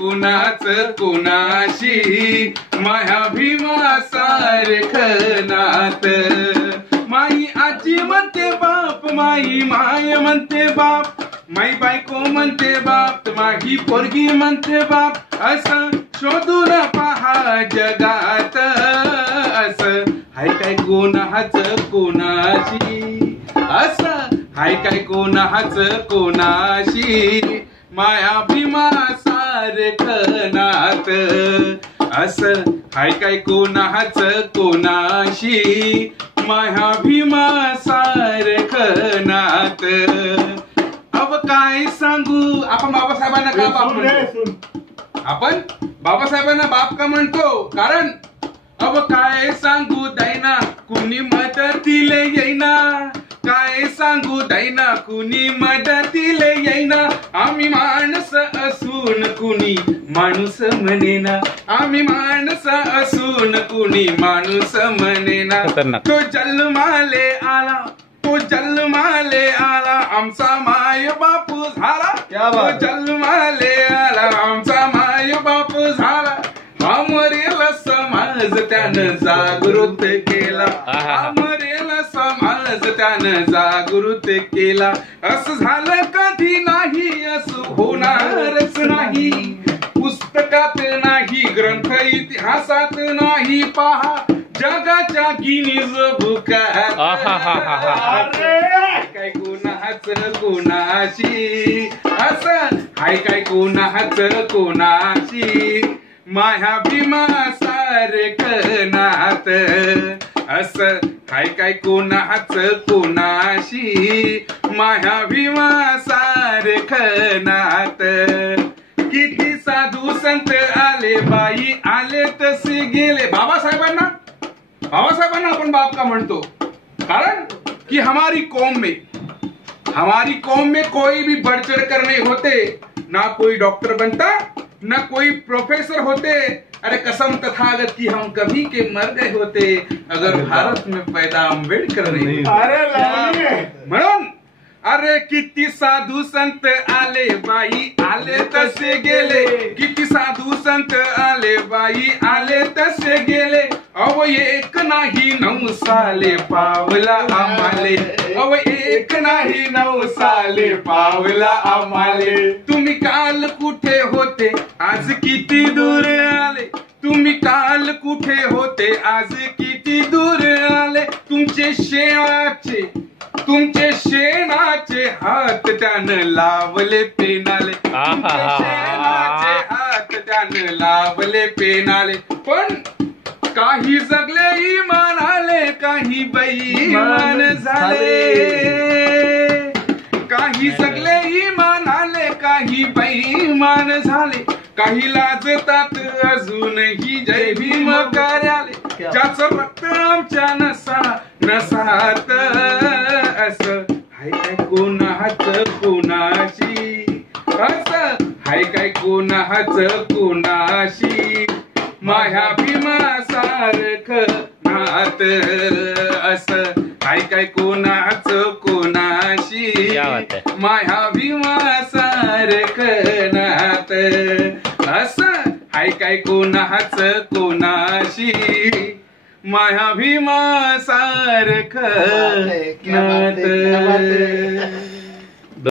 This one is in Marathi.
कुणाच कुणाशी माया भीमा सारखं नात. माई आजी म्हणते बाप, माई माय म्हणते बाप, माई बायको म्हणते बाप, माझी पोरगी म्हणते बाप. असं शोधून पहा जगात, असं हाय काय कोणाच कोणाशी, असं हाय काय कोणाच कोणाशी माया भीमा सारखं नात. असं हाय काय कोणाच कोणाशी माया भीमा सारखं नात. अब काय सांगू, आपण बाबासाहेबांना का बाप म्हणतो? आपण बाबासाहेबांना बाप का म्हणतो? कारण अब काय सांगू दैना कुणी मदतीले येईना, काय सांगू दैना कुणी मदतीले येईना. आम्ही माणस असून कुणी माणूस म्हणेना, आम्ही माणस असून कुणी माणूस म्हणेना. तो जन्माले आला, तो जन्माले आला, आमचा माय बापू झाला. तो जन्माले आला, आमचा माय बापू झाला. अमरेल समाज त्यानं जागृत केला, अमरेल समाज त्यानं जागृत केला. असं झालं कधी नाही, असं होणारच नाही. पुस्तकात नाही, ग्रंथ इतिहासात नाही, पहा जगाच्या गिनीज बुकात. काय कोणाच कोणाशी, असं हाय काय कोणाच कोणाशी माया भीमा सारखं नात. असं हाय काय कोणाच कोणाशी माया भीमा सारखं नात. किती साधू संत आले बाई आले तसे गेले. बाबासाहेबांना आपण बाप का म्हणतो? कारण कि हमारी कौम में कोई भी बढ़ चढ़ कर नहीं होते. ना कोई डॉक्टर बनता, ना कोई प्रोफेसर होते. अरे कसम तथागत की हम कभी के मर गए होते अगर भारत में पैदा आंबेडकर नहीं होते. म्हणून अरे किती साधू संत आले बाई आले तसे गेले, किती साधू संत आले बाई आले तसे गेले. अव एक नाही 9 साले पावला आम्हाले, अव एक नाही 9 साले पावला आम्हाले. तुम्ही काल कुठे होते आज किती दूर आले, तुम्ही काल कुठे होते आज किती दूर आले. तुमचे शेणाचे हात त्यानं लावले पेनाले, शेणाचे हात त्यानं लावले पेनाले. पण काही जगले इमान आले, काही बेईमान झाले. काही जगले इमान आले, काही बेईमान झाले. काही लाजतात अजूनही जय भीम कार्याले. ज्याचं रक्त आमच्या नसात. असं हाय काय कोणाच कोणाशी, असं हाय काय कोणाच कोणाशी माया भीमा सारखं नात. असं हाय काय कोणाच कोणाशी माया भीमा सारखं नात. असं हाय काय कोणाच कोणाशी माया भीमा सारखं नात.